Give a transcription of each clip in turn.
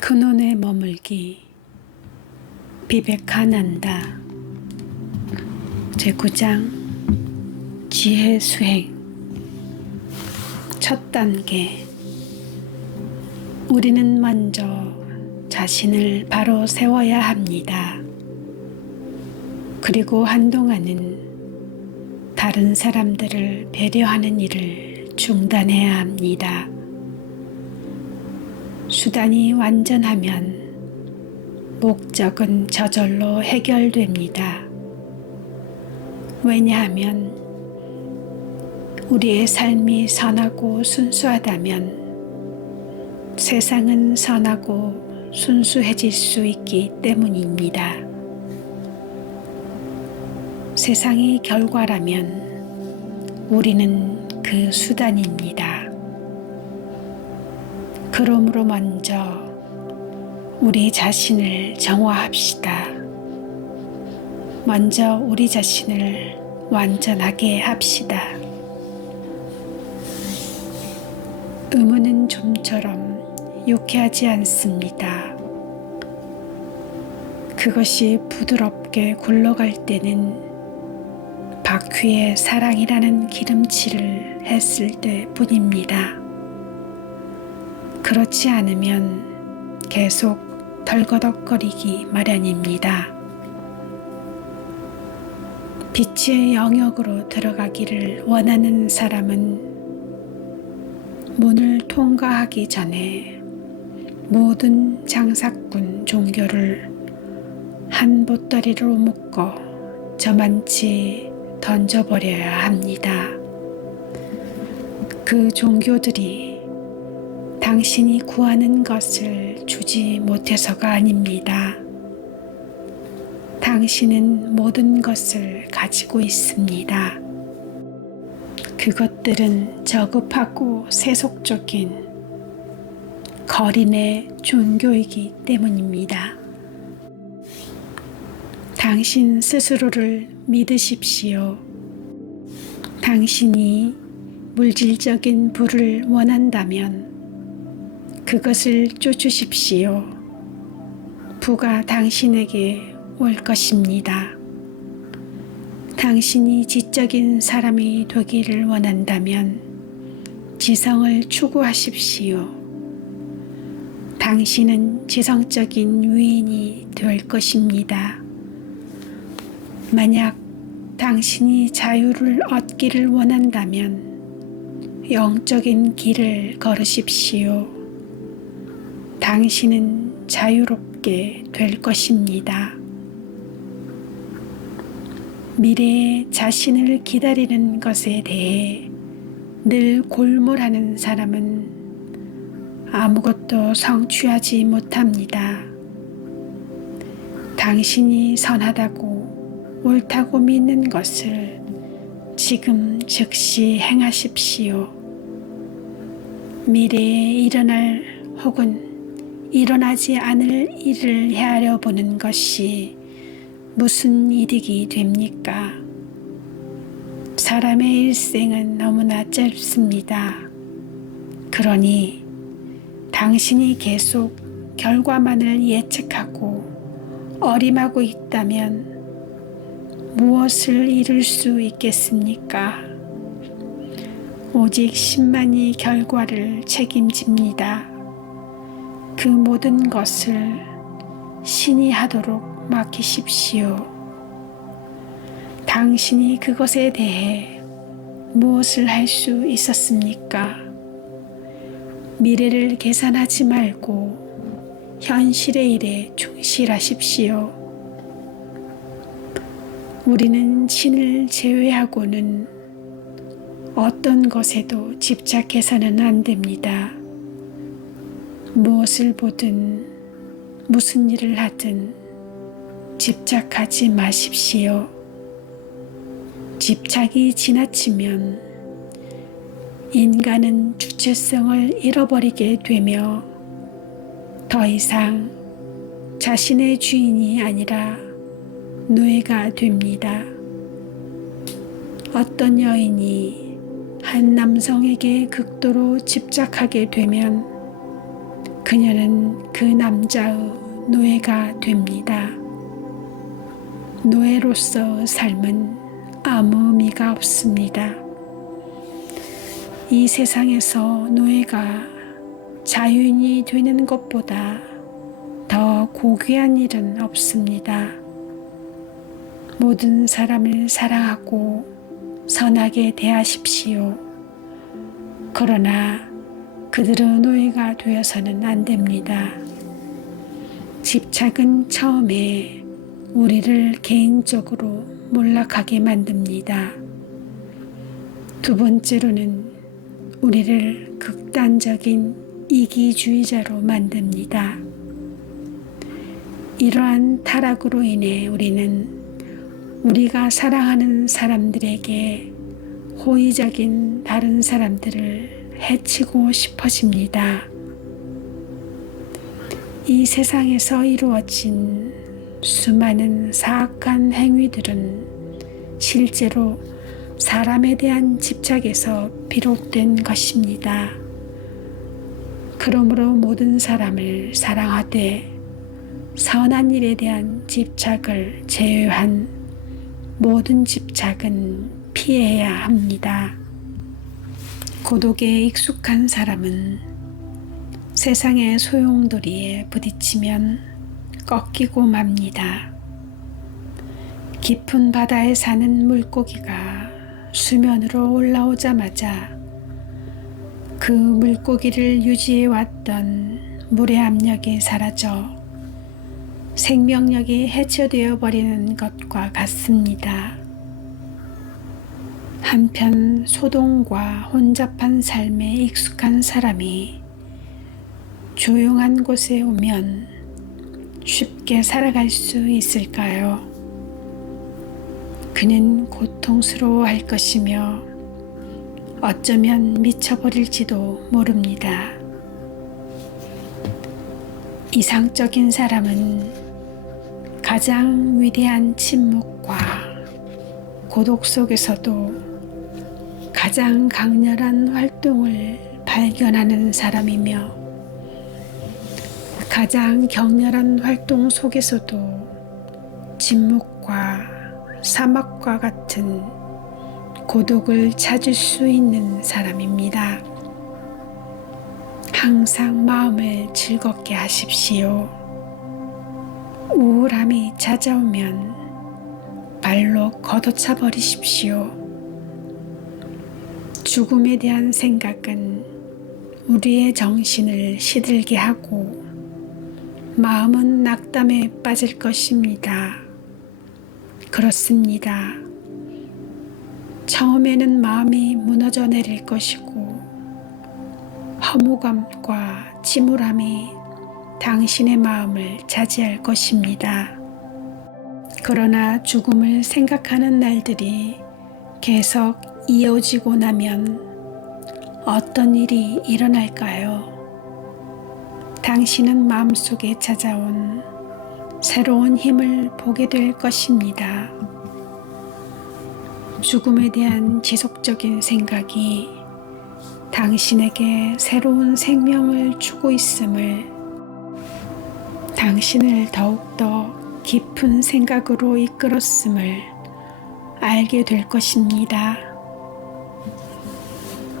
근원에 머물기 비백화난다. 제9장 지혜 수행 첫 단계. 우리는 먼저 자신을 바로 세워야 합니다. 그리고 한동안은 다른 사람들을 배려하는 일을 중단해야 합니다. 수단이 완전하면 목적은 저절로 해결됩니다. 왜냐하면 우리의 삶이 선하고 순수하다면 세상은 선하고 순수해질 수 있기 때문입니다. 세상이 결과라면 우리는 그 수단입니다. 그러므로 먼저 우리 자신을 정화합시다. 먼저 우리 자신을 완전하게 합시다. 의무는 좀처럼 유쾌하지 않습니다. 그것이 부드럽게 굴러갈 때는 바퀴에 사랑이라는 기름칠을 했을 때 뿐입니다. 그렇지 않으면 계속 덜거덕거리기 마련입니다. 빛의 영역으로 들어가기를 원하는 사람은 문을 통과하기 전에 모든 장사꾼 종교를 한 보따리로 묶어 저만치 던져버려야 합니다. 그 종교들이 당신이 구하는 것을 주지 못해서가 아닙니다. 당신은 모든 것을 가지고 있습니다. 그것들은 저급하고 세속적인 거린의 종교이기 때문입니다. 당신 스스로를 믿으십시오. 당신이 물질적인 부를 원한다면 그것을 쫓으십시오. 부가 당신에게 올 것입니다. 당신이 지적인 사람이 되기를 원한다면 지성을 추구하십시오. 당신은 지성적인 위인이 될 것입니다. 만약 당신이 자유를 얻기를 원한다면 영적인 길을 걸으십시오. 당신은 자유롭게 될 것입니다. 미래에 자신을 기다리는 것에 대해 늘 골몰하는 사람은 아무것도 성취하지 못합니다. 당신이 선하다고 옳다고 믿는 것을 지금 즉시 행하십시오. 미래에 일어날 혹은 일어나지 않을 일을 헤아려 보는 것이 무슨 이득이 됩니까? 사람의 일생은 너무나 짧습니다. 그러니 당신이 계속 결과만을 예측하고 어림하고 있다면 무엇을 이룰 수 있겠습니까? 오직 신만이 결과를 책임집니다. 그 모든 것을 신이 하도록 맡기십시오. 당신이 그것에 대해 무엇을 할 수 있었습니까? 미래를 계산하지 말고 현실의 일에 충실하십시오. 우리는 신을 제외하고는 어떤 것에도 집착해서는 안 됩니다. 무엇을 보든 무슨 일을 하든 집착하지 마십시오. 집착이 지나치면 인간은 주체성을 잃어버리게 되며 더 이상 자신의 주인이 아니라 노예가 됩니다. 어떤 여인이 한 남성에게 극도로 집착하게 되면 그녀는 그 남자의 노예가 됩니다. 노예로서의 삶은 아무 의미가 없습니다. 이 세상에서 노예가 자유인이 되는 것보다 더 고귀한 일은 없습니다. 모든 사람을 사랑하고 선하게 대하십시오. 그러나 그들의 노예가 되어서는 안 됩니다. 집착은 처음에 우리를 개인적으로 몰락하게 만듭니다. 두 번째로는 우리를 극단적인 이기주의자로 만듭니다. 이러한 타락으로 인해 우리는 우리가 사랑하는 사람들에게 호의적인 다른 사람들을 해치고 싶어집니다. 이 세상에서 이루어진 수많은 사악한 행위들은 실제로 사람에 대한 집착에서 비롯된 것입니다. 그러므로 모든 사람을 사랑하되 선한 일에 대한 집착을 제외한 모든 집착은 피해야 합니다. 고독에 익숙한 사람은 세상의 소용돌이에 부딪히면 꺾이고 맙니다. 깊은 바다에 사는 물고기가 수면으로 올라오자마자 그 물고기를 유지해왔던 물의 압력이 사라져 생명력이 해체되어 버리는 것과 같습니다. 한편 소동과 혼잡한 삶에 익숙한 사람이 조용한 곳에 오면 쉽게 살아갈 수 있을까요? 그는 고통스러워할 것이며 어쩌면 미쳐버릴지도 모릅니다. 이상적인 사람은 가장 위대한 침묵과 고독 속에서도 가장 강렬한 활동을 발견하는 사람이며 가장 격렬한 활동 속에서도 침묵과 사막과 같은 고독을 찾을 수 있는 사람입니다. 항상 마음을 즐겁게 하십시오. 우울함이 찾아오면 발로 걷어차 버리십시오. 죽음에 대한 생각은 우리의 정신을 시들게 하고 마음은 낙담에 빠질 것입니다. 그렇습니다. 처음에는 마음이 무너져 내릴 것이고 허무감과 침울함이 당신의 마음을 차지할 것입니다. 그러나 죽음을 생각하는 날들이 계속 이어지고 나면 어떤 일이 일어날까요? 당신은 마음속에 찾아온 새로운 힘을 보게 될 것입니다. 죽음에 대한 지속적인 생각이 당신에게 새로운 생명을 주고 있음을, 당신을 더욱더 깊은 생각으로 이끌었음을 알게 될 것입니다.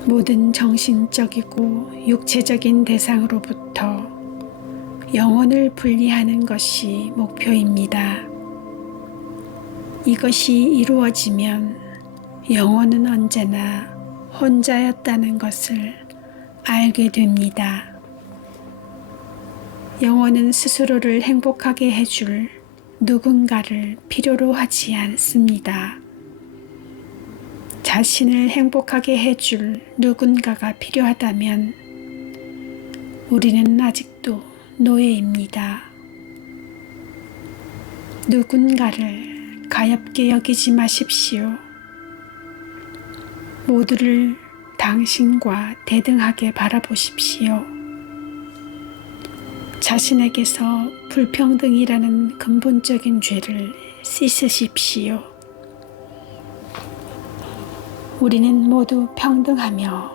모든 정신적이고 육체적인 대상으로부터 영혼을 분리하는 것이 목표입니다. 이것이 이루어지면 영혼은 언제나 혼자였다는 것을 알게 됩니다. 영혼은 스스로를 행복하게 해줄 누군가를 필요로 하지 않습니다. 자신을 행복하게 해줄 누군가가 필요하다면 우리는 아직도 노예입니다. 누군가를 가엾게 여기지 마십시오. 모두를 당신과 대등하게 바라보십시오. 자신에게서 불평등이라는 근본적인 죄를 씻으십시오. 우리는 모두 평등하며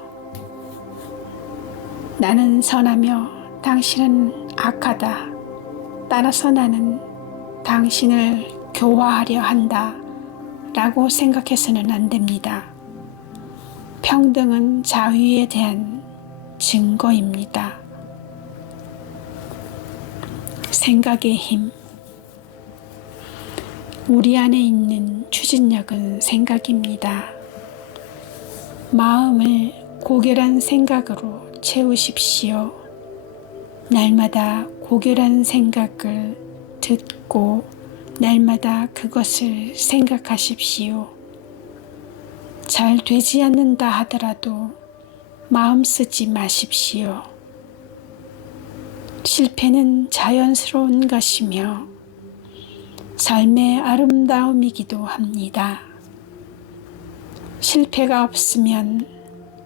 나는 선하며 당신은 악하다. 따라서 나는 당신을 교화하려 한다. 라고 생각해서는 안 됩니다. 평등은 자유에 대한 증거입니다. 생각의 힘. 우리 안에 있는 추진력은 생각입니다. 마음을 고결한 생각으로 채우십시오. 날마다 고결한 생각을 듣고 날마다 그것을 생각하십시오. 잘 되지 않는다 하더라도 마음 쓰지 마십시오. 실패는 자연스러운 것이며 삶의 아름다움이기도 합니다. 실패가 없으면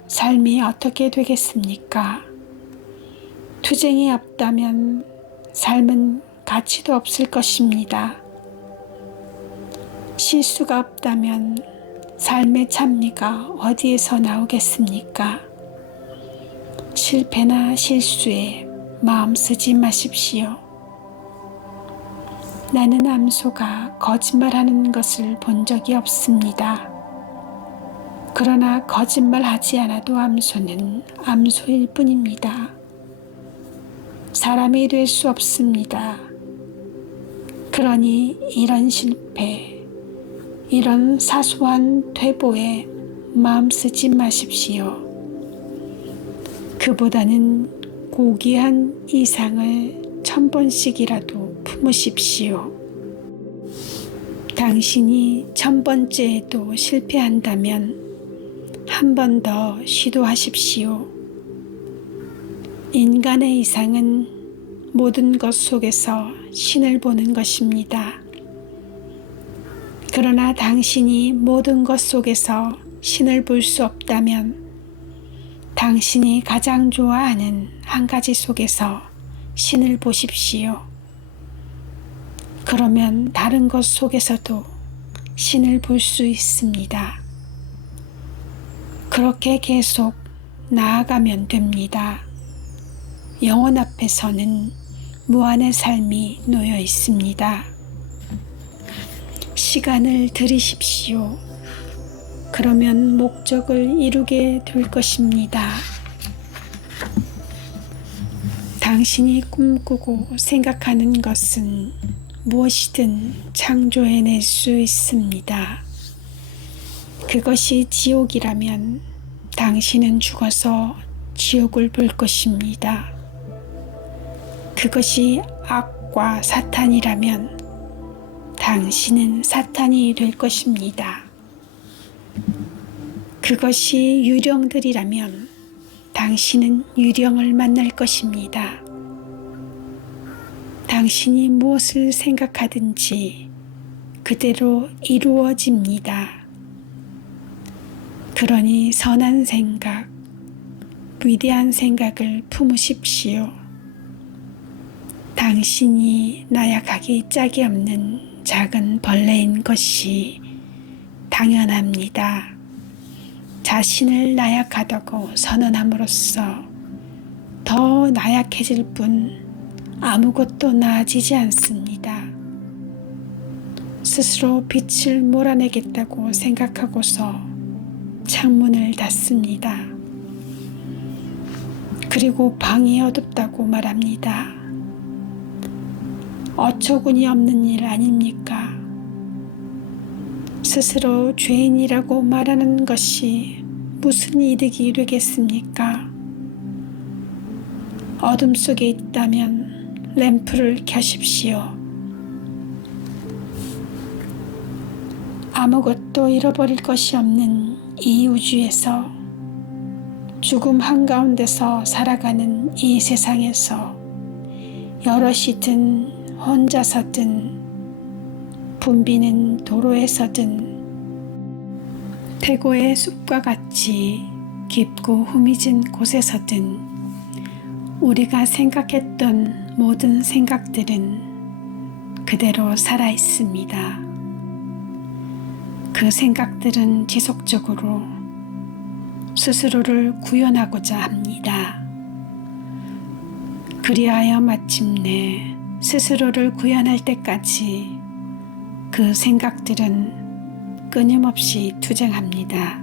삶이 어떻게 되겠습니까? 투쟁이 없다면 삶은 가치도 없을 것입니다. 실수가 없다면 삶의 찬미가 어디에서 나오겠습니까? 실패나 실수에 마음 쓰지 마십시오. 나는 암소가 거짓말하는 것을 본 적이 없습니다. 그러나 거짓말하지 않아도 암소는 암소일 뿐입니다. 사람이 될 수 없습니다. 그러니 이런 실패, 이런 사소한 퇴보에 마음 쓰지 마십시오. 그보다는 고귀한 이상을 1000번씩이라도 품으십시오. 당신이 1000번째에도 실패한다면 한 번 더 시도하십시오. 인간의 이상은 모든 것 속에서 신을 보는 것입니다. 그러나 당신이 모든 것 속에서 신을 볼 수 없다면 당신이 가장 좋아하는 한 가지 속에서 신을 보십시오. 그러면 다른 것 속에서도 신을 볼 수 있습니다. 그렇게 계속 나아가면 됩니다. 영혼 앞에서는 무한의 삶이 놓여 있습니다. 시간을 들이십시오. 그러면 목적을 이루게 될 것입니다. 당신이 꿈꾸고 생각하는 것은 무엇이든 창조해낼 수 있습니다. 그것이 지옥이라면 당신은 죽어서 지옥을 볼 것입니다. 그것이 악과 사탄이라면 당신은 사탄이 될 것입니다. 그것이 유령들이라면 당신은 유령을 만날 것입니다. 당신이 무엇을 생각하든지 그대로 이루어집니다. 그러니 선한 생각, 위대한 생각을 품으십시오. 당신이 나약하기 짝이 없는 작은 벌레인 것이 당연합니다. 자신을 나약하다고 선언함으로써 더 나약해질 뿐 아무것도 나아지지 않습니다. 스스로 빛을 몰아내겠다고 생각하고서 창문을 닫습니다. 그리고 방이 어둡다고 말합니다. 어처구니 없는 일 아닙니까? 스스로 죄인이라고 말하는 것이 무슨 이득이 되겠습니까? 어둠 속에 있다면 램프를 켜십시오. 아무것도 잃어버릴 것이 없는 이 우주에서 죽음 한가운데서 살아가는 이 세상에서 여럿이든 혼자서든 붐비는 도로에서든 태고의 숲과 같이 깊고 후미진 곳에서든 우리가 생각했던 모든 생각들은 그대로 살아 있습니다. 그 생각들은 지속적으로 스스로를 구현하고자 합니다. 그리하여 마침내 스스로를 구현할 때까지 그 생각들은 끊임없이 투쟁합니다.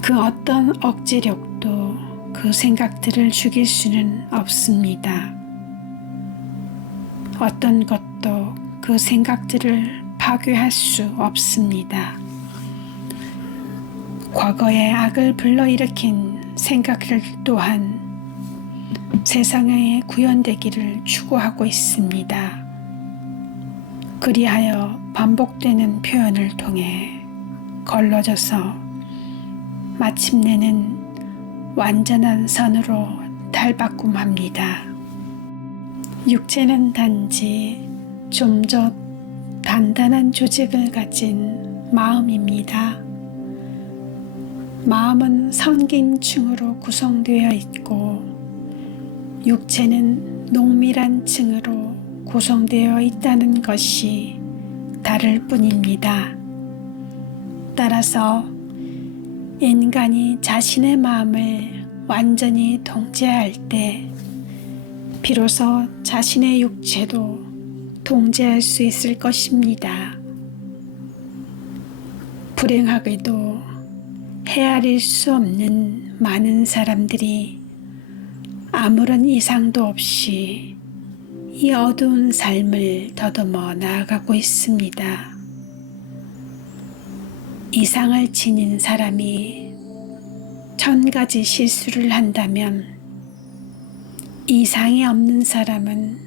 그 어떤 억지력도 그 생각들을 죽일 수는 없습니다. 어떤 것도 그 생각들을 파괴할 수 없습니다. 과거의 악을 불러일으킨 생각들 또한 세상에 구현되기를 추구하고 있습니다. 그리하여 반복되는 표현을 통해 걸러져서 마침내는 완전한 선으로 탈바꿈합니다. 육체는 단지 좀 더 단단한 조직을 가진 마음입니다. 마음은 성긴층으로 구성되어 있고 육체는 농밀한 층으로 구성되어 있다는 것이 다를 뿐입니다. 따라서 인간이 자신의 마음을 완전히 통제할 때 비로소 자신의 육체도 통제할 수 있을 것입니다. 불행하게도 헤아릴 수 없는 많은 사람들이 아무런 이상도 없이 이 어두운 삶을 더듬어 나아가고 있습니다. 이상을 지닌 사람이 1000가지 실수를 한다면 이상이 없는 사람은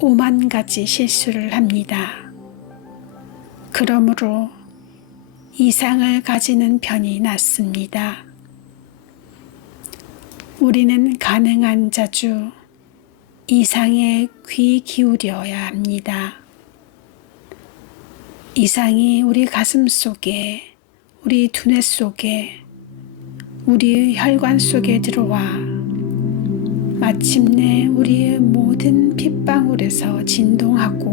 5만 가지 실수를 합니다. 그러므로 이상을 가지는 편이 낫습니다. 우리는 가능한 자주 이상에 귀 기울여야 합니다. 이상이 우리 가슴 속에, 우리 두뇌 속에, 우리 혈관 속에 들어와 마침내 우리의 모든 핏방울에서 진동하고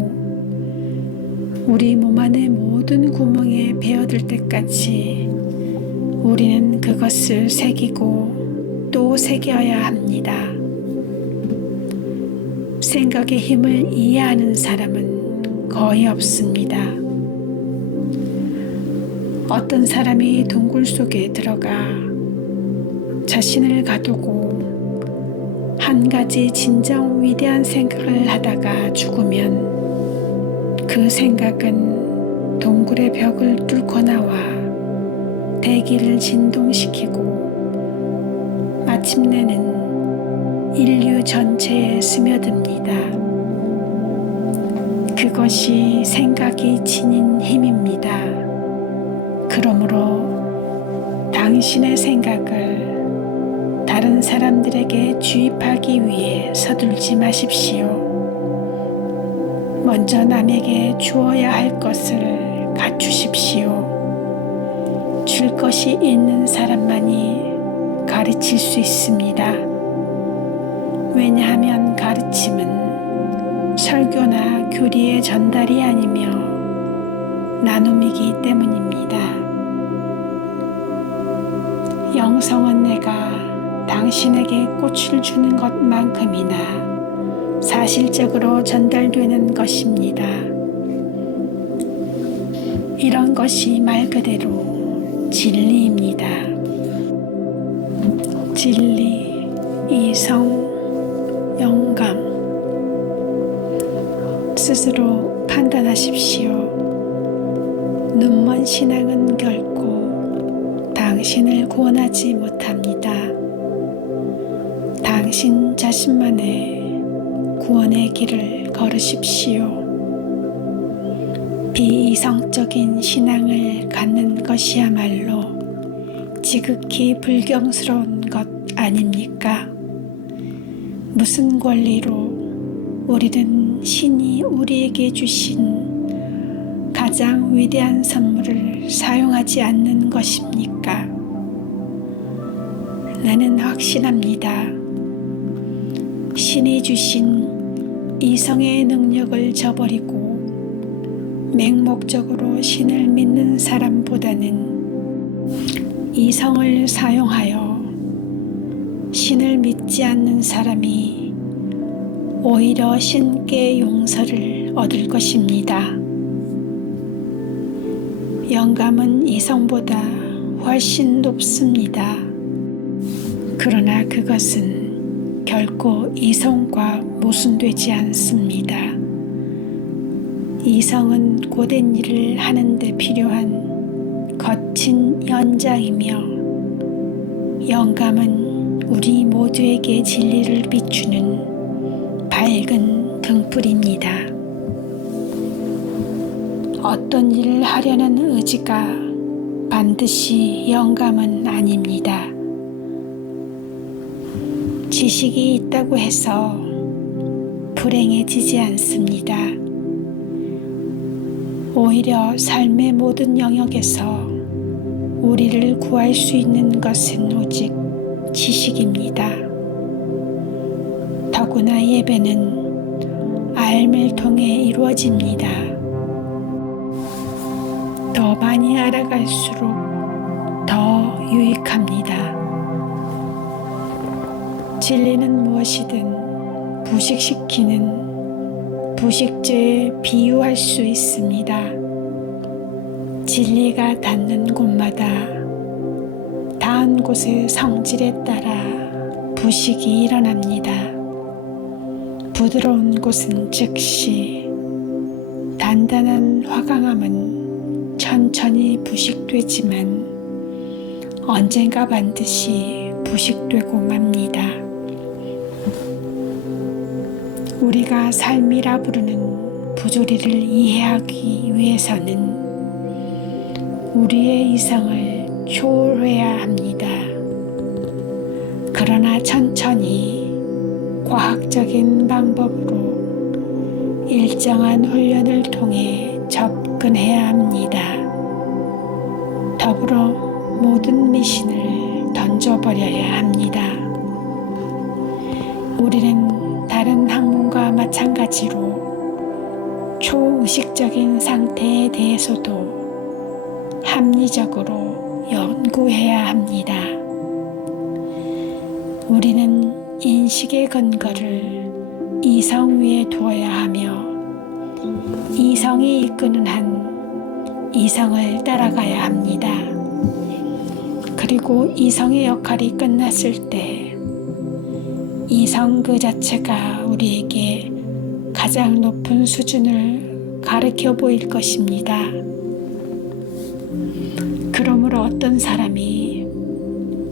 우리 몸 안의 모든 구멍에 베어들 때까지 우리는 그것을 새기고 또 새겨야 합니다. 생각의 힘을 이해하는 사람은 거의 없습니다. 어떤 사람이 동굴 속에 들어가 자신을 가두고 한 가지 진정 위대한 생각을 하다가 죽으면 그 생각은 동굴의 벽을 뚫고 나와 대기를 진동시키고 마침내는 인류 전체에 스며듭니다. 그것이 생각이 지닌 힘입니다. 그러므로 당신의 생각을 다른 사람들에게 주입하기 위해 서둘지 마십시오. 먼저 남에게 주어야 할 것을 갖추십시오. 줄 것이 있는 사람만이 가르칠 수 있습니다. 왜냐하면 가르침은 설교나 교리의 전달이 아니며 나눔이기 때문입니다. 영성은 내가 당신에게 꽃을 주는 것만큼이나 사실적으로 전달되는 것입니다. 이런 것이 말 그대로 진리입니다. 진리, 이성, 영감. 스스로 판단하십시오. 눈먼 신앙은 결코 당신을 구원하지 못합니다. 당신 자신만의 구원의 길을 걸으십시오. 비이성적인 신앙을 갖는 것이야말로 지극히 불경스러운 것 아닙니까? 무슨 권리로 우리는 신이 우리에게 주신 가장 위대한 선물을 사용하지 않는 것입니까? 나는 확신합니다. 신이 주신 이성의 능력을 저버리고 맹목적으로 신을 믿는 사람보다는 이성을 사용하여 신을 믿지 않는 사람이 오히려 신께 용서를 얻을 것입니다. 영감은 이성보다 훨씬 높습니다. 그러나 그것은 결코 이성과 모순되지 않습니다. 이성은 고된 일을 하는 데 필요한 거친 연장이며, 영감은 우리 모두에게 진리를 비추는 밝은 등불입니다. 어떤 일을 하려는 의지가 반드시 영감은 아닙니다. 지식이 있다고 해서 불행해지지 않습니다. 오히려 삶의 모든 영역에서 우리를 구할 수 있는 것은 오직 지식입니다. 더구나 예배는 알을 통해 이루어집니다. 더 많이 알아갈수록 더 유익합니다. 진리는 무엇이든 부식시키는 부식죄에 비유할 수 있습니다. 진리가 닿는 곳마다 닿은 곳의 성질에 따라 부식이 일어납니다. 부드러운 곳은 즉시, 단단한 화강암은 천천히 부식되지만 언젠가 반드시 부식되고 맙니다. 우리가 삶이라 부르는 부조리를 이해하기 위해서는 우리의 이성을 초월해야 합니다. 그러나 천천히 과학적인 방법으로 일정한 훈련을 통해 접근해야 합니다. 더불어 모든 미신을 던져버려야 합니다. 우리는 다른 학문과 마찬가지로 초의식적인 상태에 대해서도 합리적으로 연구해야 합니다. 우리는 인식의 근거를 이성 위에 두어야 하며, 이성이 이끄는 한 이성을 따라가야 합니다. 그리고 이성의 역할이 끝났을 때 이성 그 자체가 우리에게 가장 높은 수준을 가르쳐 보일 것입니다. 그러므로 어떤 사람이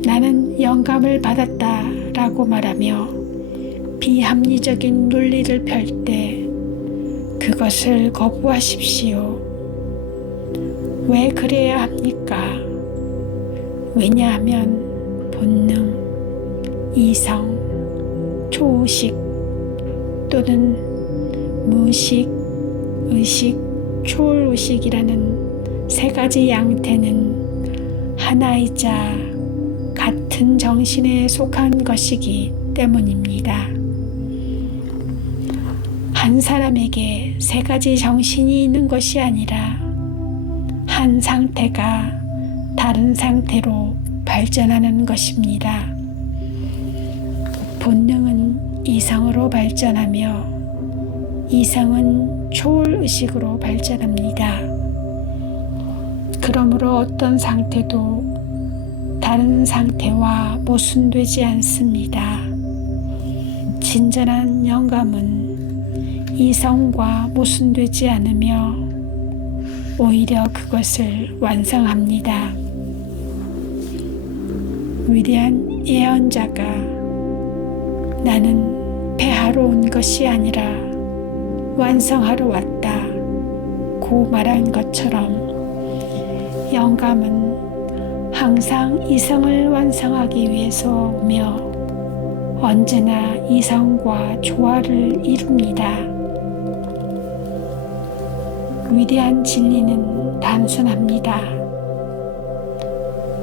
나는 영감을 받았다 라고 말하며 비합리적인 논리를 펼 때 그것을 거부하십시오. 왜 그래야 합니까? 왜냐하면 본능, 이성, 초의식 또는 무의식, 의식, 초월의식이라는 세 가지 양태는 하나이자 같은 정신에 속한 것이기 때문입니다. 한 사람에게 세 가지 정신이 있는 것이 아니라 한 상태가 다른 상태로 발전하는 것입니다. 본능은 이성으로 발전하며 이성은 초월의식으로 발전합니다. 그러므로 어떤 상태도 다른 상태와 모순되지 않습니다. 진정한 영감은 이성과 모순되지 않으며 오히려 그것을 완성합니다. 위대한 예언자가 나는 폐하러 온 것이 아니라 완성하러 왔다 고 말한 것처럼, 영감은 항상 이성을 완성하기 위해서 오며 언제나 이성과 조화를 이룹니다. 위대한 진리는 단순합니다.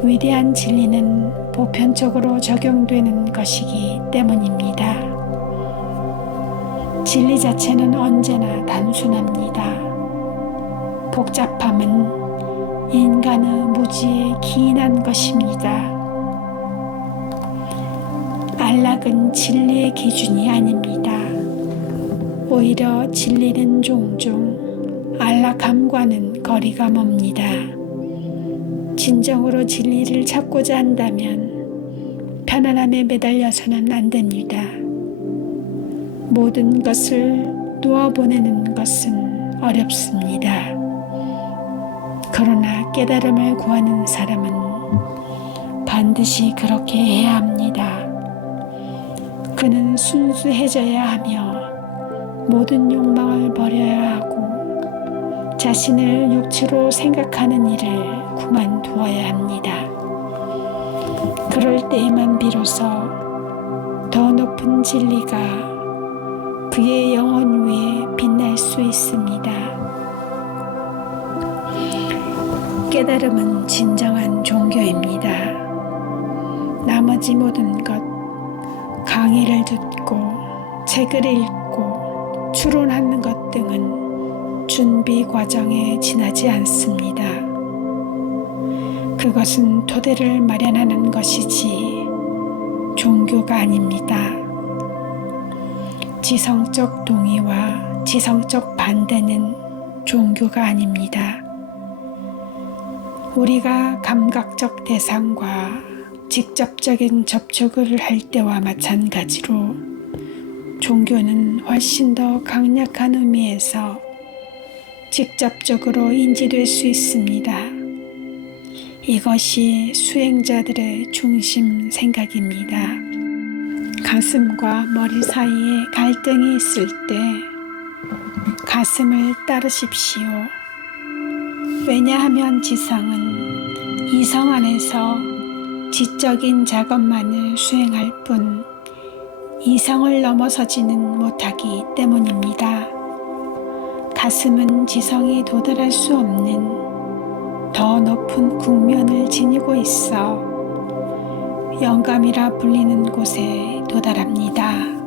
위대한 진리는 보편적으로 적용되는 것이기 때문입니다. 진리 자체는 언제나 단순합니다. 복잡함은 인간의 무지에 기인한 것입니다. 철학은 진리의 기준이 아닙니다. 오히려 진리는 종종 안락함과는 거리가 멉니다. 진정으로 진리를 찾고자 한다면 편안함에 매달려서는 안 됩니다. 모든 것을 놓아보내는 것은 어렵습니다. 그러나 깨달음을 구하는 사람은 반드시 그렇게 해야 합니다. 그는 순수해져야 하며 모든 욕망을 버려야 하고 자신을 육체로 생각하는 일을 그만두어야 합니다. 그럴 때에만 비로소 더 높은 진리가 그의 영혼 위에 빛날 수 있습니다. 깨달음은 진정한 종교입니다. 나머지 모든 것, 강의를 듣고 책을 읽고 추론하는 것 등은 준비 과정에 지나지 않습니다. 그것은 토대를 마련하는 것이지 종교가 아닙니다. 지성적 동의와 지성적 반대는 종교가 아닙니다. 우리가 감각적 대상과 직접적인 접촉을 할 때와 마찬가지로 종교는 훨씬 더 강력한 의미에서 직접적으로 인지될 수 있습니다. 이것이 수행자들의 중심 생각입니다. 가슴과 머리 사이에 갈등이 있을 때 가슴을 따르십시오. 왜냐하면 지성은 이성 안에서 지적인 작업만을 수행할 뿐 이성을 넘어서지는 못하기 때문입니다. 가슴은 지성이 도달할 수 없는 더 높은 국면을 지니고 있어 영감이라 불리는 곳에 도달합니다.